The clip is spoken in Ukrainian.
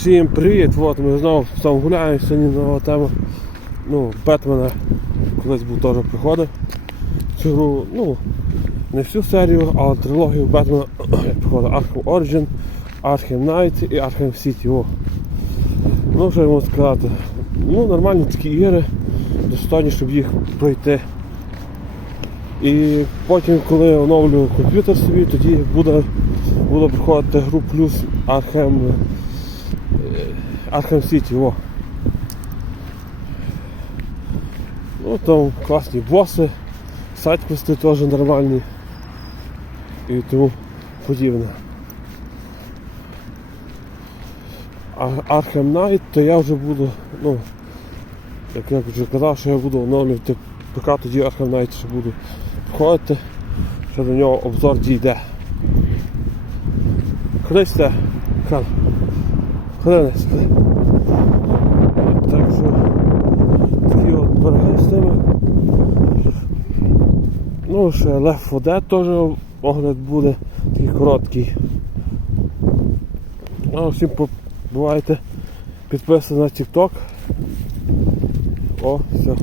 Всім привіт! От ми знову сам гуляємо, сьогодні нова тема. Ну, Бетмена колись був теж приходив. Цю гру, ну, не всю серію, а трилогію Бетмена приходить Arkham Origin, Arkham Knight і Arkham City. О. Ну, що я можу сказати? Ну, нормальні такі ігри, достойні, щоб їх пройти. І потім, коли оновлю комп'ютер собі, тоді буде, буде приходити гру плюс Arkham, е, Arkham City. О. Ну там класні боси, сайдквести теж нормальні і тому подібне. А Arkham Knight, то я вже буду, ну, як я вже казав, що я буду оновлювати ПК, тоді Arkham Knight ще буду входити, що до нього обзор дійде. Христя, Хан, ходи. Так що такі от береги. Ну, ще лев воде теж огляд буде такий короткий. Ну, всім бувайте підписані на TikTok. О, все.